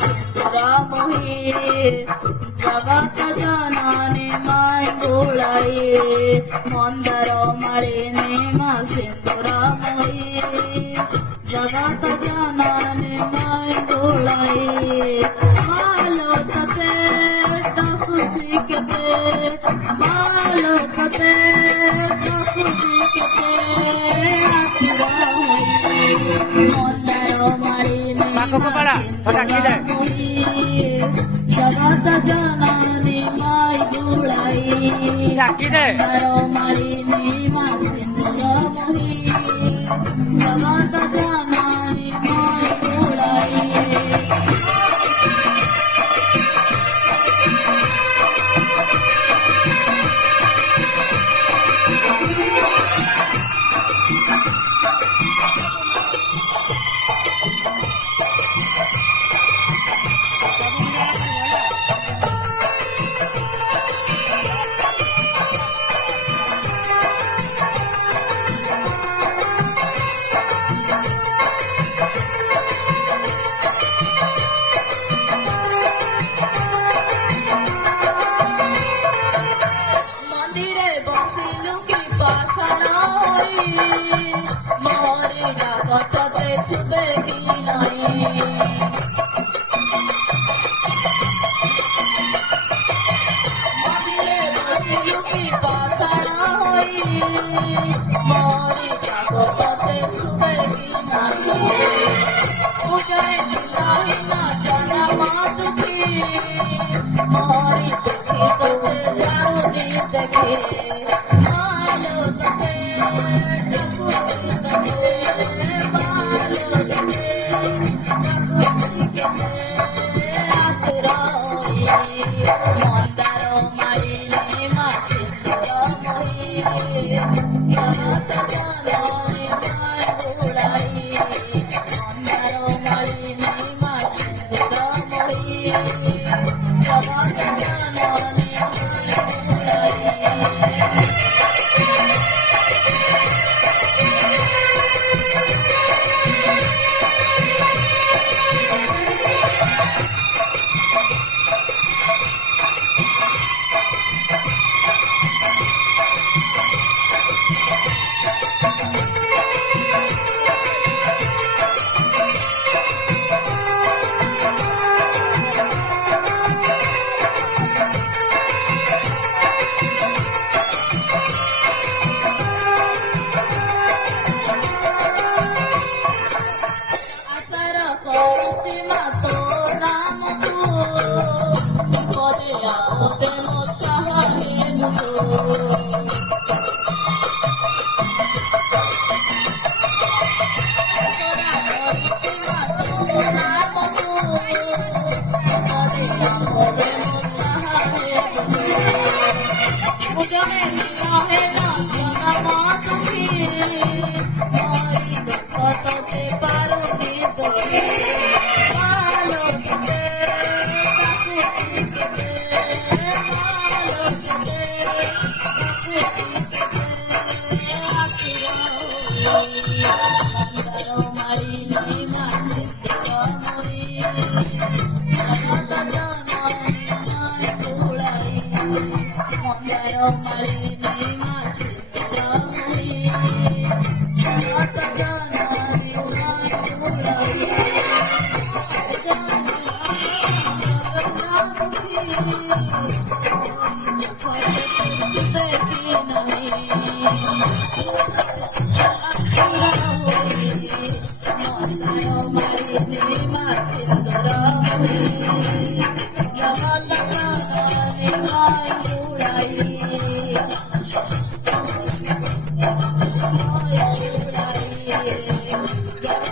सिंदूर मोही जगत जननी माय गोळाई मंदार माळिनी मा सिंदूर मोही जगत जननी माय गोळाई मालो कते टाकुची केते मालो कते टाकुची केते मंदार माळिनी जगत जननी माय गोळाई मंदार माळिनी मा सिंदूर मोही जगत जननी माय गोळाई मोरे डाकते सुबह की नहीं मंदिरे बसिलु की पाषाण होई मोरे डाकते सुबह की नहीं पूजने दिलाही ना जाना मातुकी मोरी देखी तोरे जारुनी देखी Yeah.